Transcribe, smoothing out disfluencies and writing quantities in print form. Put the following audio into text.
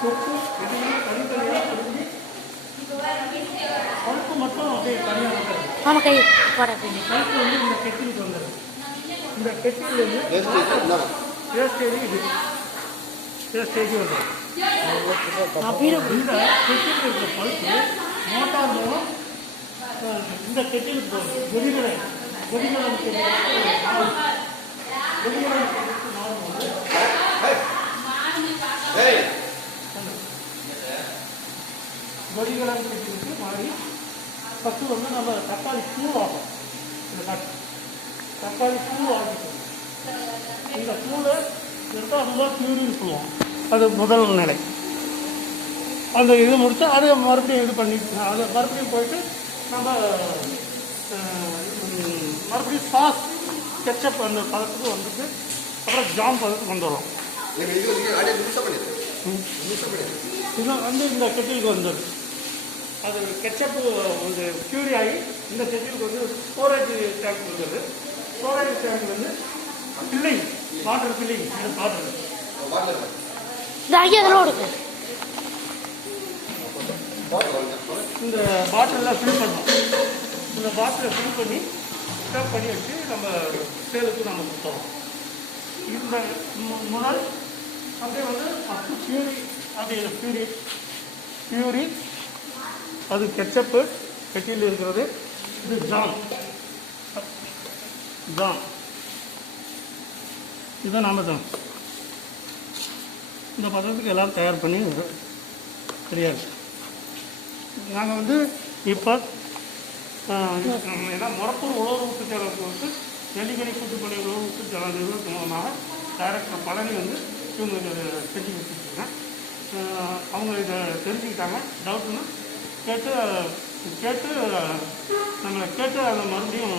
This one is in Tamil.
சொப்பு எதுவுமே தனித்தனியாக பிரிஞ்சு பழுப்பு மட்டும் அப்படியே தனியாக வந்துடுது. ஆமாம் கை போட அப்படின்னு பழுப்பு வந்து இந்த கெட்டிலுக்கு வந்துடுது. இந்த கெட்டிலேருந்து வேஸ்டேஜ் இது வேஸ்டேஜ் வந்துடும். இந்த கெட்டில் இருக்கிற பழுப்பு மோட்டார் மூலம் இந்த கெட்டிலுக்கு போகுது. கொதிகளை கொதிகளுக்கு கொதிகளாக கெட்டிலுக்கு மாறி ஃபஸ்ட்டு வந்து நம்ம தக்காளி பூ ஆகும். இந்த தக்காளி பூ ஆகிட்டு இந்த பூவை எடுத்தால் அதுதான் பியூரின்னு சொல்லுவோம். அது முதல் நிலை. அந்த இது முடித்தா அதை மறுபடியும் இது பண்ணி அதை மறுபடியும் போயிட்டு நம்ம மறுபடியும் சாஸ் கெச்சப் அந்த பதத்துக்கு வந்துட்டு அப்புறம் ஜாம் பதத்துக்கு கொண்டு வரும். இது வந்து இந்த கெட்டிலுக்கு வந்துடுது. அது கெச்சப்பு வந்து க்யூரி ஆகி இந்த கெட்டிலுக்கு வந்து ஸ்டோரேஜ் டேங்க் வந்துடுது. ஸ்டோரேஜ் டேங்க் வந்து ஃபில்லிங் வாட்டர் ஃபில்லிங் வாட்டர் இந்த பாட்டிலில் ஃபில் பண்ணோம். இந்த பாட்டிலை ஃபில் பண்ணி ஸ்டாப் பண்ணி வச்சு நம்ம சேலுக்கு நம்ம கொடுத்தோம். இந்த முதல் அப்படியே வந்து ஃபஸ்ட்டு பியூரி அப்படியே பியூரி அது கெச்சப்பு கெட்டியில் இருக்கிறது. இது ஜாம் இதுதான் நாம தான் இந்த பதத்துக்கு எல்லாம் தயார் பண்ணி தெரியாது. நாங்கள் வந்து இப்போ ஏன்னா மொரப்பூர் உழவு ஊட்டுச்சேர்க்கு வந்து நெல்லிக்கணி கூட்டுப்பள்ளி உழவு ஊட்டுச்சேர்ந்த நிறுவனத்து மூலமாக டைரக்டர் பழனி வந்து இவங்க செஞ்சு வச்சுருக்காங்க. அவங்க இதை தெரிஞ்சுக்கிட்டாங்க. டவுட்டுன்னு கேட்டு நம்மளை கேட்டு அதை மறுபடியும்